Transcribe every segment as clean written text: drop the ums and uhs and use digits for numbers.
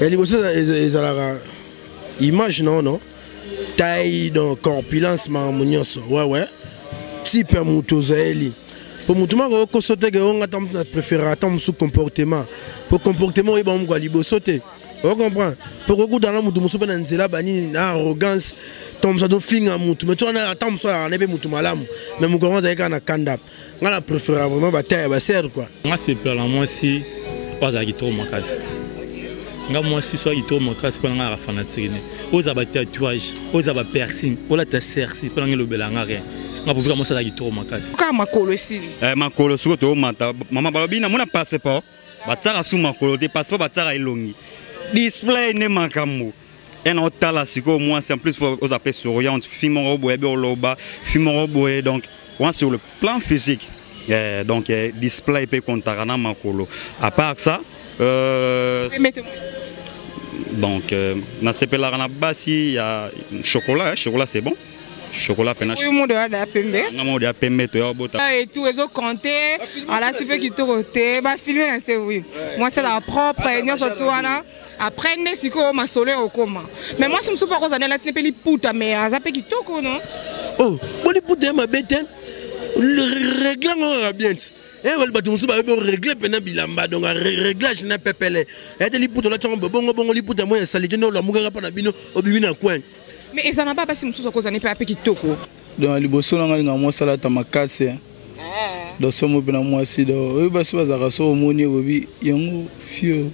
Et les image non taille dans corpulence harmonieuse ouais type mutozaeli pour mutuma ko sauter que on attend préférer attendre sous comportement pour comportement il bon quoi libo sauter on comprend pour que dans la mutu musuba na nzela bani arrogance tom ça do finga mutu mais toi on attend ça na be mutu malamu mais mu commence avec na kanda on a préféré vraiment bataille ba serre quoi moi c'est pour la moi si pas à gito makasi nga moi si soit gito makasi pour nga fanatique aux aba tatouage aux aba piercing pour la ta serci pour nga lobelanga rien nga pour vraiment ça la gito makasi ka makolo si makolo siko to mata mama balobi na mona passeport batara sous makolo te passeport batara elongi display ne makambo en otala siko moi c'est en plus aux appels souriante film robo et loba film robo donc on sur le plan physique donc display peut compter na makolo à part ça donc na sepela na basi il y a chocolat c'est bon chocolat penache oui monde da pembe na monde ya pembe to ya bota et tout ezo compter ala tu veux qui te roter ba filmer na c'est oui moi c'est la propre union surtout ana après ne siko ma soleil au coma mais moi si me pas cause la tnepeli puta mais azape qui toko non oh boli puta ma beten le réglant on bien et on va tout ça régler pendant bilamba donc réglage na pepele et te li puta la tchombo bongo li puta moi salite no la muga pa na bino obibi na coin mais ça n'a pas passé mususu cause n'est pas qui toko dans liboso nga nga mo sala ta makase do somo bina mo si do e ba so za so moni obi yango fio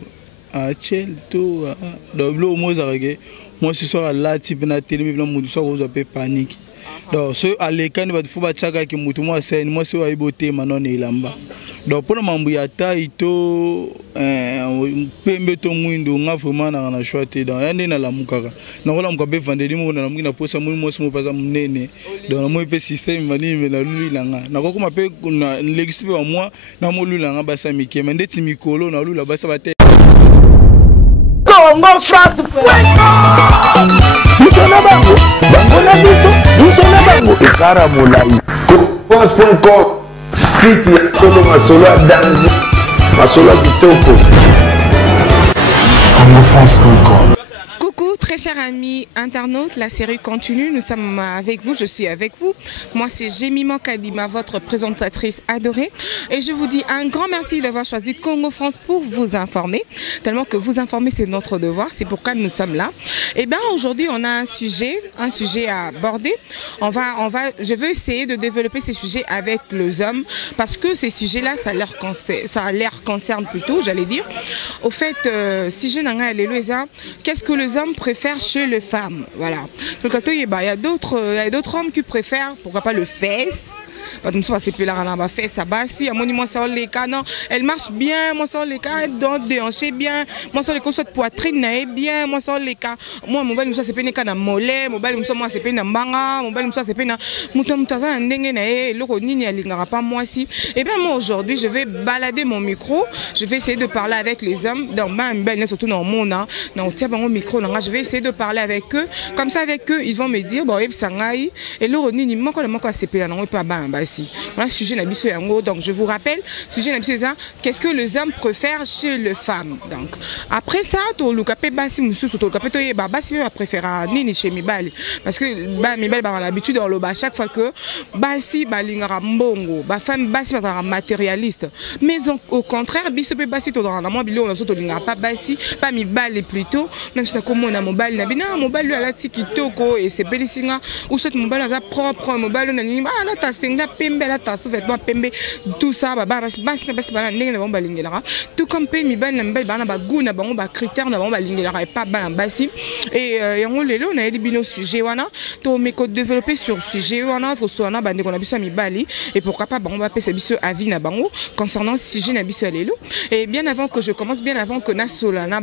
a chel to do blo mo za rege mo si so la type na télé bina mo so ko zo pe panique donc so alekani ba fu ba chaka ki mutu mo sen mo so wa ibote manon ilamba donc pour mambu ya taille to pembe to mwindo nga vraiment na choité dans yande na la mukaka na kola mkabe vendeli mo na mukina posa mo mo so pasa munene donc mo pe système mani me na lula nga na ko kuma pe na l'expert wa moi na mo lula nga basa mike mende ti mikolo na lula basa bate Congo France Nisona bango bango na biso nisona bango ekara molai pense.com site ya Kolo Masolo à danger Masolo kitoko CongoFrance.com. Coucou très chers amis internautes, la série continue, nous sommes avec vous, je suis avec vous. Moi c'est Jemima Kadima, votre présentatrice adorée. Et je vous dis un grand merci d'avoir choisi Congo France pour vous informer. Tellement que vous informer c'est notre devoir, c'est pourquoi nous sommes là. Et bien aujourd'hui on a un sujet à aborder. Je veux essayer de développer ces sujets avec les hommes parce que ces sujets-là ça leur concerne plutôt, j'allais dire. Au fait, si je n'en ai pas, qu'est-ce que les hommes préfèrent chez les femmes? Voilà. Donc il y a d'autres hommes qui préfèrent, pourquoi pas le fesse. Elle marche bien, moi sur les cas, donc déhanché bien, moi sur les côtés de poitrine bien, moi sur les cas, moi mon bel c'est péné kana mollet, mon bel moi c'est péné mbanga, mon bel c'est péné mutaza ndenge na e loko nini alingara pas moi si. Et bien moi aujourd'hui je vais balader mon micro, je vais essayer de parler avec les hommes dans ma belle surtout dans mon dans tient mon micro je vais essayer de parler avec eux, comme ça avec eux ils vont me dire bon et sangai et loko nini moko c'est péné non pas ba voilà, sujet n'abisso yango. Donc je vous rappelle, sujet n'abisso qu'est-ce que les hommes préfèrent chez les femmes. Donc après ça, to lukapé basi mususu to lukapé to yeba basi va préférer nini chez mibali parce que ba mibali ba l'habitude dans le bas chaque fois que basi balingara mbongo, ba femme basi ba matérialiste. Mais au contraire, biso pe basi to dans la moi bilo on to lingara pas basi, pas mibali plutôt. Même si comme on a mobile na bina mobile la tikitoko et c'est belisinga ou soit mobile za propre mobile na ni ba la ta senga pembe la ta vêtement pembe tout ça basi bana ndenge na bango balingela tout comme pe mibali na mibali bana bagu na bango ba critère na bango balingela pas bana basi et yango lelo na yeli bino sujet wana to me ko développer sur sujet wana to so na bande ko na biso mibali et pourquoi pas bango ba pesa biso avis na bango concernant sujet na biso lelo. Et bien avant que je commence, bien avant que na solana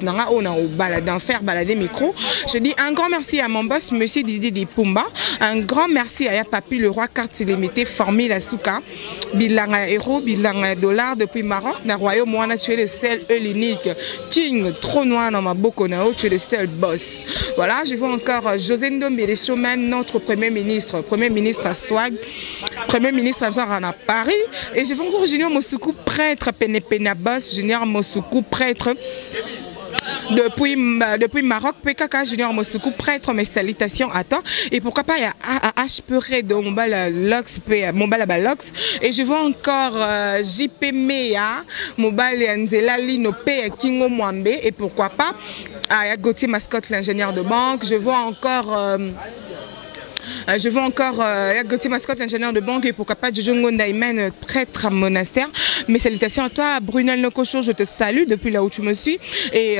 nanga ona au balade faire balader micro, je dis un grand merci à mon boss monsieur Didier Dipumba, un grand merci à Papi le roi carte limité formé la souka bilanga euro bilanga dollar depuis Maroc na royaume moi tu es le seul l'unique king trop noir dans ma boko na tu es le seul boss. Voilà, je vois encore José Ndombele Showman, notre premier ministre à Swag, premier ministre à Paris, et je vois encore Junior Mosuku prêtre Penepena boss, Junior Mosuku prêtre depuis Maroc, PKK Junior Mosoukou, prêtre, mes salutations à toi. Et pourquoi pas, il y a H Puré de Lox, Lox. Et je vois encore JP Mea, Mobile Nzela Lino P, Kingo Mwambe. Et pourquoi pas, il y a Gauthier Mascotte, l'ingénieur de banque. Je vois encore Gauthier Mascotte, l'ingénieur de banque, et pourquoi pas Jojo Ngondaïmen, prêtre à monastère. Mes salutations à toi, Brunel Nokocho, je te salue depuis là où tu me suis. Et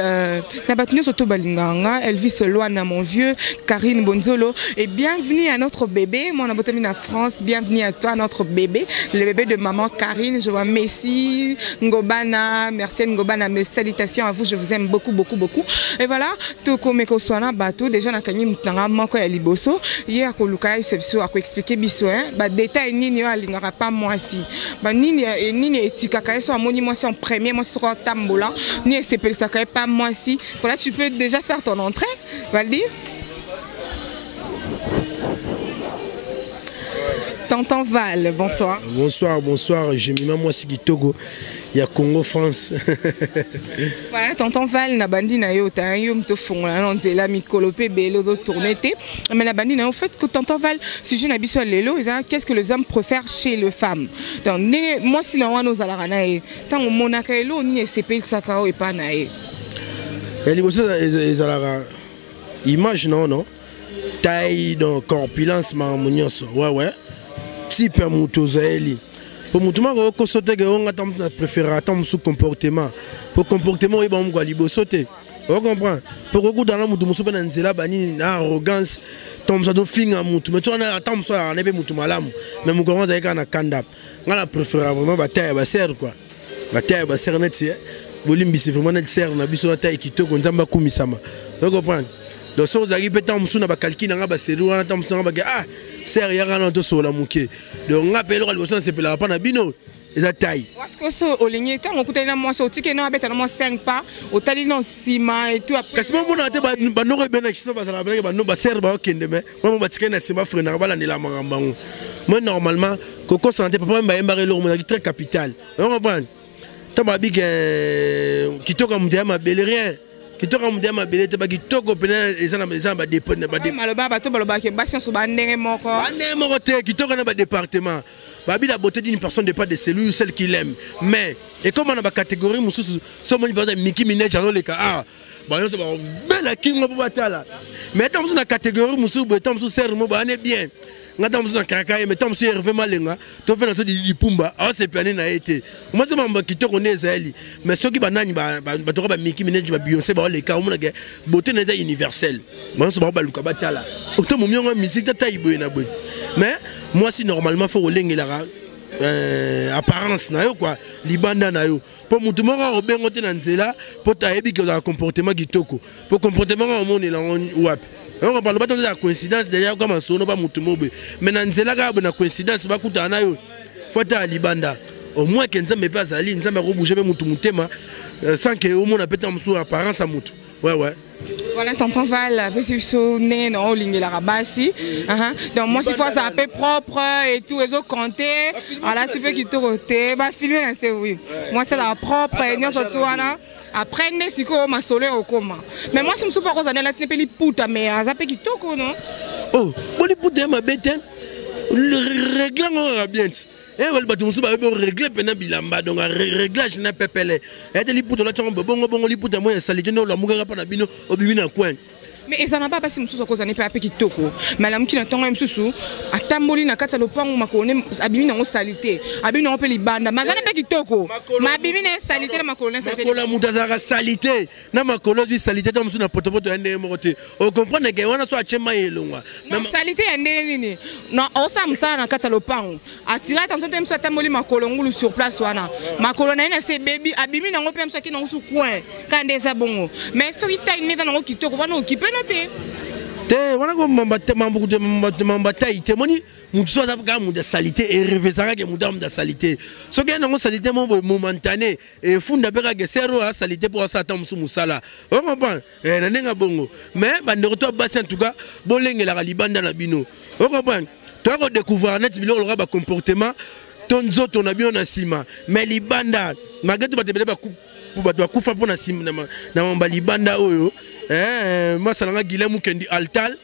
Nabatnu Soto Balinganga, Elvis Loana, mon vieux, Karine Bonzolo. Et bienvenue à notre bébé, mon abotamine France, bienvenue à toi, notre bébé, le bébé de maman Karine. Je vois Messi, Ngobana, merci Ngobana, mes salutations à vous, je vous aime beaucoup, beaucoup, beaucoup. Et voilà, tout comme Koswana, Bateau, déjà, Nakani Moutanga, Manko et Liboso. Hier, Lukai Sepso a expliqué biso ba détail nini alingara pas moi si ba nini etika kaeso amoni moi si en premier moi sur tambola ni c'est ça pas moi si voilà tu peux déjà faire ton entrée Valdi. Tonton Val, bonsoir. Bonsoir, j'ai mis moi si Togo. Il y a Congo France. Voilà, tonton Val na bandi na yo ta yo mto fongola non zela mikolo pe belo do tournété mais la bandi na au fait que tonton Val sujet na biso lelo qu'est-ce que les hommes préfèrent chez les femmes. Donc moi si na wana ozala na e tant mona ka elo ni sepel sakao e pa na e. Et les bosses ezala image non taille donc corpulence harmonieuse ouais type mutozaeli. Pour mutuma ko sote ke on attend préférer attendre sous comportement pour comportement il ba mko libo sauter on comprend pour ko dans la mutu musu bana nzela bani na arrogance tom ça do finga mutu mais tu on attend ça na be mutu malamu mais mu ko on zaika na kanda ngala préférer vraiment ba taille ba ser quoi ba taille ba ser net bolimbi c'est vraiment net ser na biso taille kitoko nzamba kumisama on comprend donc ça vous arrive tant musu na ba calcul nga ba seru na tant musu nga ba ah ser ya kana to sola muke donc on appelle le boss c'est pas na bino eza taille parce que so oligné tant on kutana moi so tike na beta na 5 pas au tali non ciment et tout kasi mo na te ba no ko bena kisa ba sala ba no ba ser ba okende me mo ba tike na ciment frère na bala ndela makambango moi normalement koko santé papa mba yembare lo mo très capital on comprend tant ba big kitoko mdia ma belle rien kitoko mdia ma belle te ba kitoko pena ezana ba dépôt na ba maloba bato baloba ke basi so ba ndenge moko te kitoko na ba département Babi la beauté d'une personne dépend de celui ou celle qu'il aime. Mais, et comme on a une catégorie, si on a Mickey Minaj, les cas, c'est belle à qui on va battre. Mais tant que la catégorie, tant que c'est bien. Nga tam so kaka mais tam so Hervé Malenga to fait na so di Pumba a se piané na été moi ça m'a quitté on est zali mais ceux qui banani ba to ba Mickey Minaj ba Beyoncé ba les cas on a beauté na universelle moi so ba luka batala auto mo mionga musique ta taïbo na bon mais moi si normalement faut lengelara apparence na yo quoi libanda na yo pour mutu moko obengo te na nzela pour ta yebi que le comportement kitoko pour comportement au monde la wapi on parle pas de la coïncidence derrière comme un sono pas mutu mobe mais na nzela ka na coïncidence ba kuta na yo faut ta libanda au moins que nzambe pas ali nzambe ko bouger be mutu mutema sans que au monde apeta musu apparence à mutu ouais voilà tonton Val parce que sonné non ligne la rabasi donc moi si faut ça un peu propre et tout les autres compter voilà tu peux quitter côté bah filmer là c'est oui moi c'est la propre et nous surtout là après ne si ko ma solo au comment mais moi si me suis pas cause la tenir puta mais ça peut quitter quoi non oh bon les puta ma bête le règlement va bien et on va tout régler pendant bilamba donc réglage na pepele et les puta là bongo les puta moi salité no la muga pa na bino obibi na coin mais ça n'a pas passé mususu cause n'est pas kitoko madame qui n'entend mususu atamboli na kati lopango makone abimi na salité abimi na pe libanda mazana pe kitoko mabimi na salité na makone salité makola mutazaka salité na makolo di salité to mususu na potopoto ya ndenge mokote o comprendre que wana so achema yelongwa na salité ya ndenge nini na osa musala na kati lopango atira ta mususu mususu atamboli makolo ngulu sur place wana makolo na ina se baby abimi na ngope mususu ki na mususu coin kande za bongo mais so ita ineza na kitoko wana okipe te wana ko mambata ite moni mutu so ka mu de salité et revezara ke mudamu de salité so ke nango salité mo momentané et funda beka ke zéro a salité pour ça tam su musala on comprend na nenga bongo mais bande to basi en tout cas bolengela ka libanda na bino on comprend to ko découvrir net biloko ba comportement tonzo ton abion na sima mais libanda magatu ba te ba bato bakufa mpo na mbalibanda oyo masalanga Guilhem Mukendi altal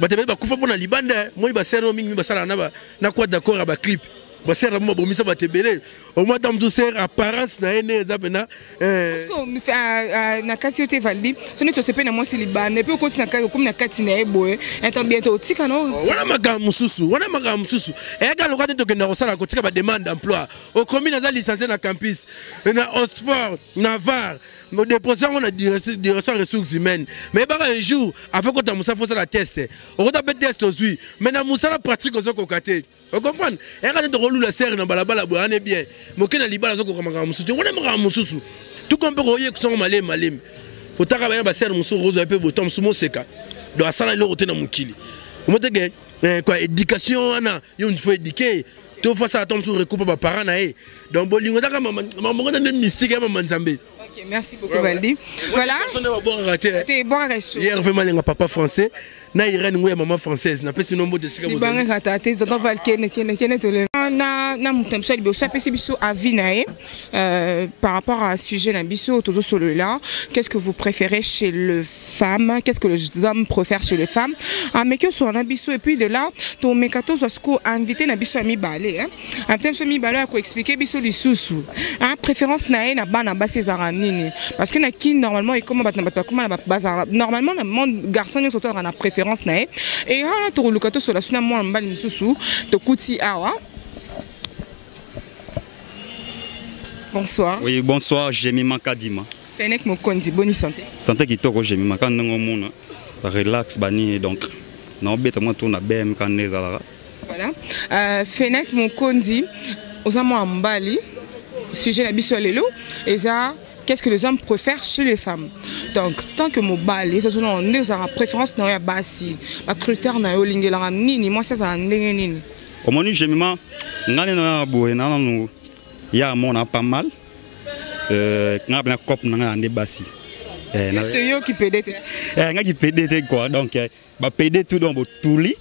bato bakufa mpo na libanda moi basere mingi basala na quoi d'accord ba clip basere mo bomisa batebele au moins dans tout ser apparence na ene za pena parce que na kati yote validi ce n'est pas na moi c'est libanda et puis on continue comme na kati na eboye et bientôt tika no wana maga mususu et ga lokate to kenda osala ko tika ba demande d'emploi au commune za licencié na campus na Oxford na VAR nos déposants on a direction ressources humaines mais un jour avant que tu fasses la test on va test aussi mais na musala pratique aux kokate vous comprenez et quand tu roules la serre dans balabala boane bien moke na libala zoko kamaka mususu on aimera mususu tout comme royer que sont malem potaka ba serre mususu rose pe botom sumo seka do asala le rote na mukili omoteke quoi éducation ana yo il faut éduquer to face à tom sur recoupe ba parents na e donc bolingo taka maman na mystique ya maman Nzambe. OK, merci beaucoup Valdi. Voilà. T'es bon resto. Hier vraiment les papa français na Irène ngwe maman française na pesi nombo de sika bozali. Banga raté tonton Valkene kene to le. Na mutemso libo sa pesi biso avis nae par rapport à sujet na biso todo solo là, qu'est-ce que vous préférez chez le femme, qu'est-ce que les hommes préfèrent chez les femmes? Mais que soit na biso et puis de là ton mekato sosko invité na biso ami balé hein. Mutemso mi balé a ko expliquer biso lisusu. Hein, préférence nae na bana basi zaranini parce que na ki normalement et comment batna comment na bazar normalement na monde garçon ni surtout na préférence nae et là to lukato sur la suna moi mbali misusu to kuti awa. Bonsoir. Oui, bonsoir, Jemima Kadima. Fenek Mokondi, bonne santé. Santé qui toko Jemima quand on mona relax bani donc non bête moi tourne BM quand nezala. Voilà. Fenek Mokondi osamo ambali sujet la biso lelo et ça qu'est-ce que les hommes préfèrent chez les femmes. Donc tant que mobali ça on nous a préférence na ya basi ba critère na yo lingela nini moi ça ça ndenge nini. Au moni Jemima ngane na boye na nous il y a mon pas mal nga bena cop na ande basi yo qui pédete nga qui pédete quoi donc ba pédé tout donc touli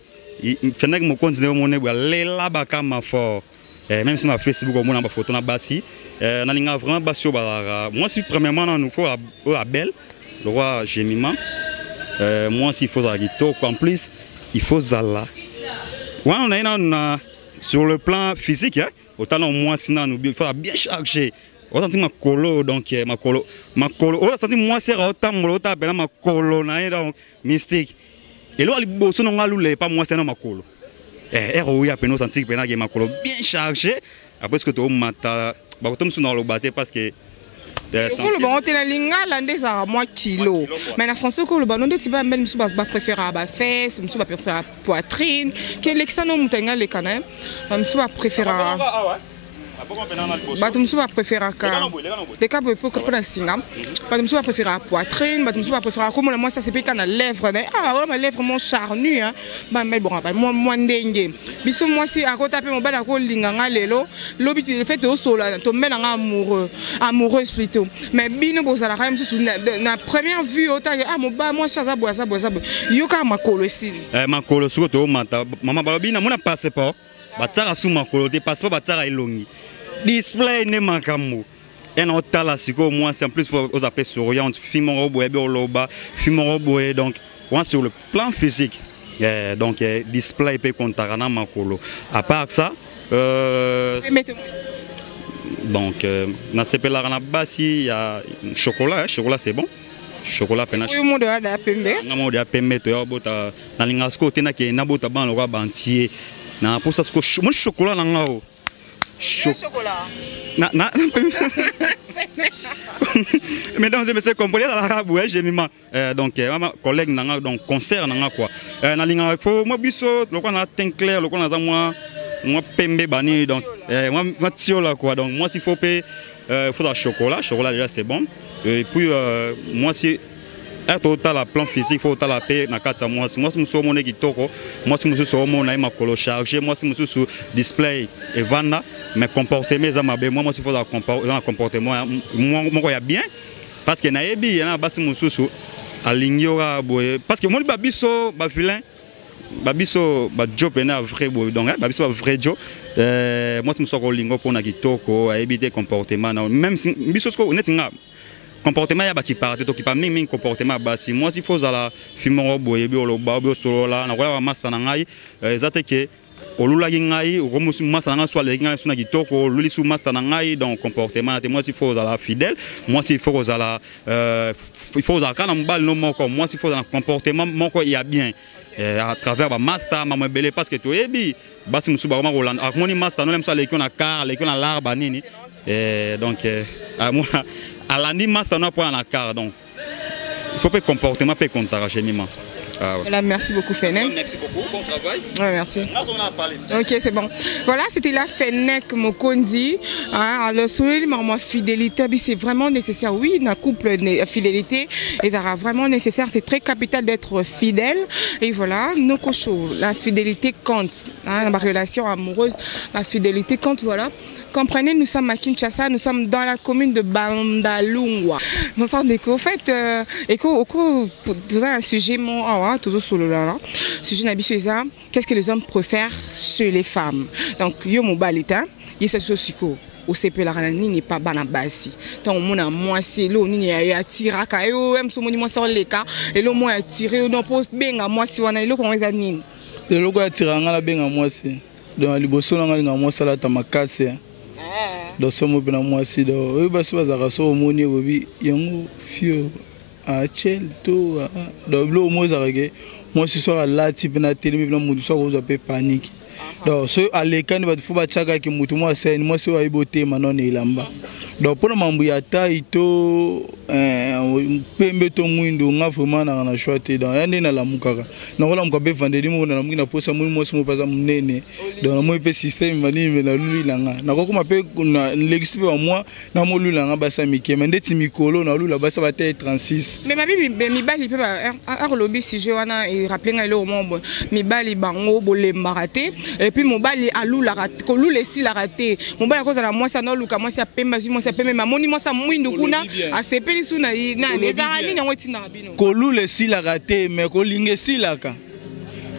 fenek mo continue mon ne lela ba kama fort même sur ma Facebook on a ba photo na basi na linga vraiment basi ba moi si premièrement nous faut la belle le roi Jemima moi s'il faut la guitare en plus il faut zala ouais on a sur le plan physique hein. Autant moi sinon nous il faut bien charger autant ma colo donc ma colo autant moi c'est autant moi autant appelle ma colo na donc mystique et là les bosso non alule pas moi c'est ma colo ROI à peine senti que ma colo bien chargé après ce que tu mata ba autant sur le battre parce que le bon hôtel linga landé ça moi kilo mais la France que le bon on dit pas même sous bas préférer ba fesse sous ba préférer poitrine que l'exano mutenga le canam sous ba préférer batumsu ba préférer ka des cas pour que singa batumsu ba préférer poitrine batumsu ba préférer comme moi ça c'est pas na lèvres ah ouais ma lèvres mon charnu hein ba mel bon moi ndenge biso moi si à côté pe mo bala ko linganga lelo lobi le fait au sola to melanga amoureuse plutôt mais bino bozala quand même sous na première vue autant ah mo ba moi ça boa yo ka makolo si makolo suko to mata mama balobina mona passeport batara sous makolo te passeport batara elongi display ne makambo en otala siko moi c'est en plus aux appels souriants fimoro boye loba fimoro boye donc on sur le plan physique donc display peut compter na makolo à part ça donc na sepela na basi il y a chocolat c'est bon chocolat pena mo de ada pembe na mo de pembe to bota na lingasko tena ke na bota ban lo ba entier na pour ça ce que mon chocolat na ngao chocolat na mesdames et messieurs comprenez dans l'arabe ouais Jemima donc ma collègue na donc concert na quoi na linga faut moi biso lo na teint clair lo na za moi pembe bani donc moi tiola quoi donc moi s'il faut faut la chocolat déjà c'est bon et puis moi si total à plan physique faut la paix na kata moi si nous sommes mon kitoko moi si nous sommes mon ma colo chargé moi si nous sur display et vana mais comportement ça m'a moi si faut la comportement moi y a bien parce que na ebi na basi mususu alingiora boye parce que moi le babiso ba vilain babiso ba job na vrai boye donc babiso ba vrai job moi si nous sommes lingo pour na kitoko a éviter comportement même si biso ko netinga comportement ya ba qui partait to qui pas mingi comportement basi moi si faut ala fimoro boye bi oloba bi solo la na kola master na ngai ezate ke olula ngai okomusu master na ngai soit les ngai suna kitoko luli su master na ngai donc comportement moi si faut ala fidèle moi si faut ala il faut ala kana mbal no moko moi si faut ala comportement moko il y a bien à travers ba master mama belé parce que to ebi basi musuba ma Roland akmoni master no lem sa lekon na car lekon na l'arba nini donc moi à l'animation master no pour na car donc il faut pas comportement pas contagionniment. Ah ouais. Voilà, merci beaucoup Fennec. Merci beaucoup, bon travail. Ouais, merci. Ok, c'est bon. Voilà, c'était la Fennec Mokondi. Hein, alors, sur la fidélité, c'est vraiment nécessaire. Oui, dans couple, fidélité est vraiment nécessaire. C'est très capital d'être fidèle. Et voilà, nos cochons, la fidélité compte. Hein, dans ma relation amoureuse, la fidélité compte, voilà. Comprenez, nous sommes à Kinshasa, nous sommes dans la commune de Bandalungwa. Nous sommes au fait, un sujet, toujours sur le sujet qu'est-ce que les hommes préfèrent chez les femmes. Donc, yo mobalita, il s'agit aussi au CP la rani n'est pas banabasi. Donc, mon moi c'est l'eau ni a tiré à caillou, même si mon sur les cas, et l'eau moi a tiré, on pose bien à moi si on a l'eau qu'on est nini. Le logo a tiré à la bien à moi c'est dans les bosons à moi ça la tamakase. Dans ce moment là moi c'est dans eux basi bazaraso omoni bobi yango fio a chel to dans l'eau moi zarege moi ce soir là type na télé mais mon soir vous avez panique donc ce à l'écran va faut ba tchaka ki mutu moi c'est moi c'est wa iboté manon ilamba donc pour mambu ya taille to pembe to mwindo nga vraiment na choité dans yande na la mukaka na kola mkabe vendredi mo na mukina posa mo mo mo paza munene donc mo pe système mani me na lula nga na ko kuma pe na l'expert wa moi na mo lula nga basa mike mais ndeti mikolo na lula basa ba 36 mais ma bibi mi bali pe ba lobby sujet wana et rappeler nga le moment mi bali bango bolemba raté et puis mon bali alula raté ko lula si la raté mon bali cause la moi ça no luka moi ça pemba ça peut même moni moi ça mwindo kuna a sepeli suna na les arani na wetina bino ko lule si la raté mais ko linge si la ka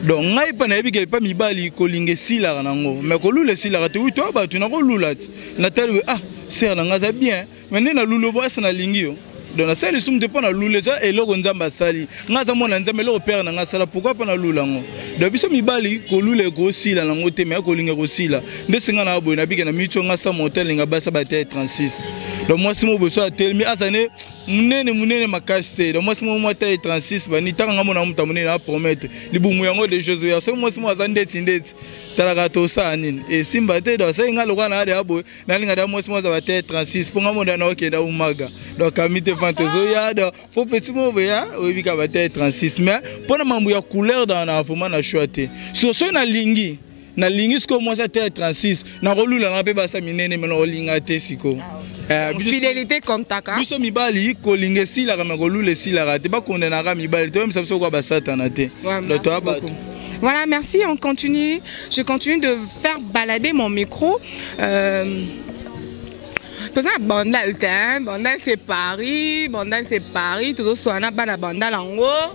donc ngai pa na yebike pa mibali ko linge si la nango mais ko lule si la raté oui toi ba tu na ko lulati na tali ah ser na ngaza bien mais na lulo bo sa na lingi yo donc la seule somme de pas na lule ça et loko nzamba sali ngaza mona nzambe loko père na ngasala pourquoi pas na lulango donc biso mibali ko lule ko sila nango te mais ko linge ko sila ndesinga na boy na bike na micho ngasa motel nga basa ba 36 donc moi si mo beso a telmi asane munene makasite donc moi si mo ta 36 ba ni tanga mona muta munene a promettre libumu yango de choses ya so moi si mo azandeti ndeti talaka to sa nini et simba te donc ça ngalo kana ade abo na linga da moi si mo za ba 36 ponga mo na okenda umaga donc amite fantozo ya donc faut petit mo ya obi ka ba 36 mais pona mambu ya couleur dans na vraiment na choité so na lingi ce que moi ça 36 na rolula na pe ba sa minene mais na olinga te siko fidélité contact biso mibali ko linge si la kama ko lule si la rate ba kondena ka mibali to même ça so ko ba satana te donc toi ba. Voilà, merci, on continue. Je continue de faire balader mon micro. Tout ça, Bandal, Bandal c'est Paris, tout ça, on a pas la Bandal en haut.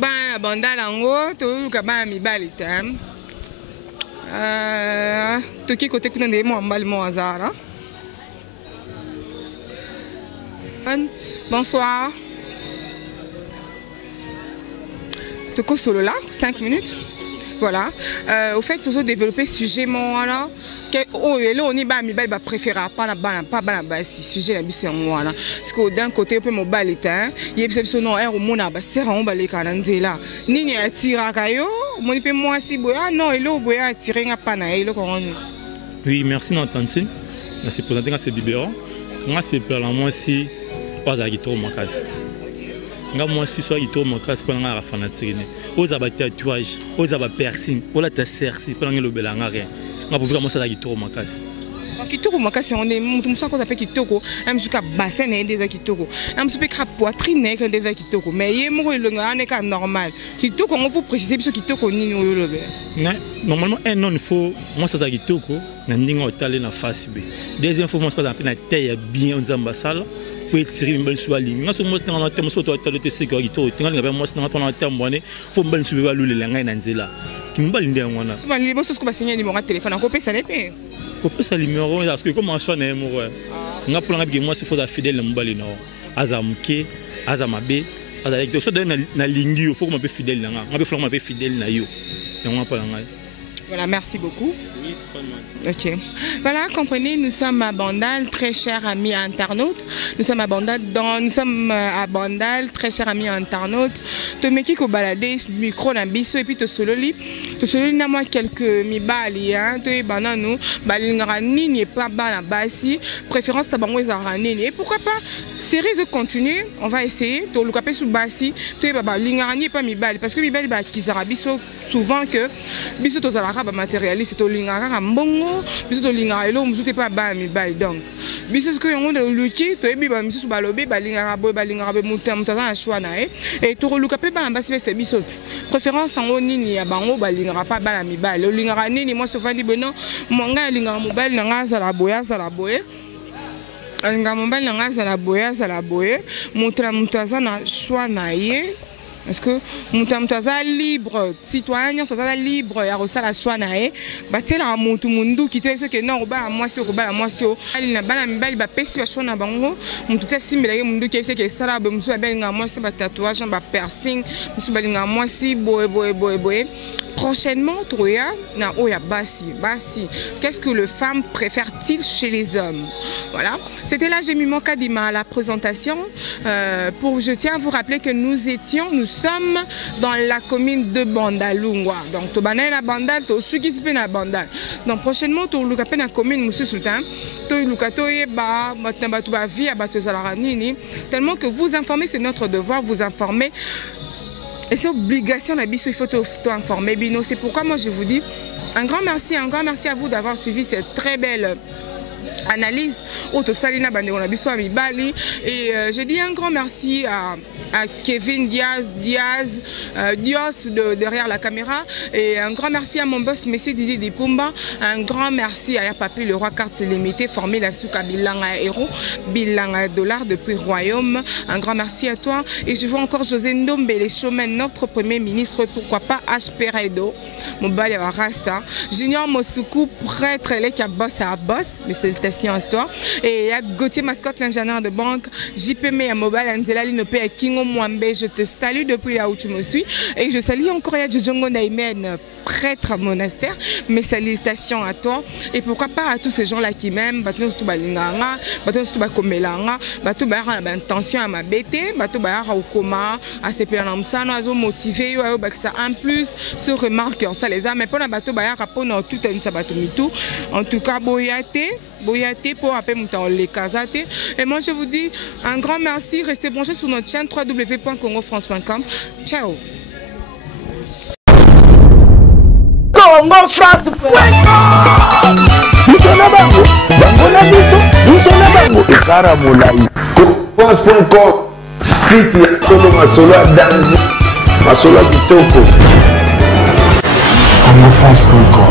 La Bandal en haut, tout le monde mi bali tem. Tout qui côté que nous avons un bal mon hasard. Bonsoir. Tout quoi solo là, 5 minutes. Voilà. Au fait, toujours développer ce sujet mon là. Oh, et là on y va mi bali ba préférer pas la ba si sujet la bise moi là. Parce que d'un côté peu mobile est il y a ce non un mona ba serra on ba les kananzela. Nini atira kayo, moni pe moi si boya non et là boya attirer nga pa na ile ko. Oui, merci Nantansi. C'est présenté à ce biberon. Moi c'est pour la moi si pas à gito mon casse. Nga moi si soit gito mon casse pour nga fanatique. Aux abat tatouage, aux abat piercing, pour la ta serci pour nga le belanga rien. Nga vraiment ça la gito mon casse. Kitoko makasi on est mutu musa ko appelle kitoko amsuka bassin et des kitoko amsuka poitrine et des kitoko mais yemo le ngane ka normal kitoko on faut préciser biso kitoko nini oyo lobe normalement un non il faut moi ça ta kitoko na ndinga otale na face b deuxième fois moi pas na taille bien nzamba sala pour tirer une belle soie ligne ngaso moi na terme so to otale te seko kitoko tinga nga moi na terme boné faut belle soie ba lule la ngai na nzela kimbali ndi ngwana soba libo so ko ba signer numéro de téléphone ko pesa nepe faut pas ça numéro parce que comment ça n'est moi nga pour nga bi moi c'est faut fidèle na mobali na aza muke aza mabe aza avec so na lingi faut que ma be fidèle na nga be faut ma be fidèle na yo et on pas nga. Voilà, merci beaucoup. Ok. Voilà, comprenez, nous sommes à Bandal, très chers amis internautes. Nous sommes à Bandal, très chers amis internautes. Tomeki ko balade micro na biso et puis to sololi na moi quelques mibali hein, to bananu balingara nini pas bana basi, préférence tabango ezara nini. Et pourquoi pas série de continuer, on va essayer to lukape sou basi, to baba lingara ni pas mibali parce que mibali ba kizara biso souvent que biso to zala ba matérialiste to lingara mbongo biso to lingara elo muzute pas ba mibali donc biso ce que on de luki to ebi ba misu balobe ba lingara be mutaza choix na et to lukape ba basi c'est biso préférence en nini ya bango ba lingara pas ba mibali o lingara nini moi souvent di beno monga lingara mobile na ngaza la boya lingara mobile na ngaza la boya mutaza na choix na ye. Parce que mutaza libre, citoyen, ça libre, il y a aussi la choix nae. Batel a mundu qui te dit que non, ba moi c'est il n'a pas la mibali ba pesi ba choix na bango. Mututa simbela mundu qui sait que ça la musu ba nga moi c'est ba tatouage, ba piercing, musu ba nga moi si boy. Prochainement, Troya, na oya basi. Qu'est-ce que les femmes préfèrent-ils chez les hommes? Voilà. C'était là, j'ai mis mon kadima à la présentation. Je tiens à vous rappeler que nous sommes dans la commune de Bandalungwa. Donc, tu banais la Bandal, tu su qui se fait la Bandal. Donc, prochainement, tu lukape na commune Monsieur Sultan. Tu lukato ba vie à Zalarani. Tellement que vous informer, c'est notre devoir, vous informer. Et c'est obligation il faut t'informer. C'est pourquoi moi je vous dis un grand merci à vous d'avoir suivi cette très belle analyse auto salina bande on a biso mibali et je dis un grand merci à Kevin Diaz derrière la caméra et un grand merci à mon boss monsieur Didier Dipumba, un grand merci à Papi le roi carte limitée formé la souka bilanga euro bilanga dollar depuis royaume, un grand merci à toi et je vois encore José Ndombe les chemins notre premier ministre pourquoi pas HP Redo mon bal à Rasta Junior Mosuku prêtre les qui a boss à boss mais c'est à toi et il y a Gauthier Mascotte l'ingénieur de banque JPM à Mobile Anzela Linope à Kingo Mwambe je te salue depuis là où tu me suis et je salue encore ya Jojongo Naimen prêtre à monastère mes salutations à toi et pourquoi pas à tous ces gens là qui m'aiment bateau tout balinganga bateau tout bakomelanga bateau ba intention à ma bête bateau ba au coma à se plaindre en ça nous motivé yo ba ça en plus se remarque en ça les âmes mais pour la bateau ba rapport dans tout un sabato mitou en tout cas boyate pour appeler les casate et moi je vous dis un grand merci, restez branchés sur notre chaîne www.congofrance.com. Ciao. Congo France. France.com site ya Kolo Masolo danger Masolo kitoko. Congofrance.com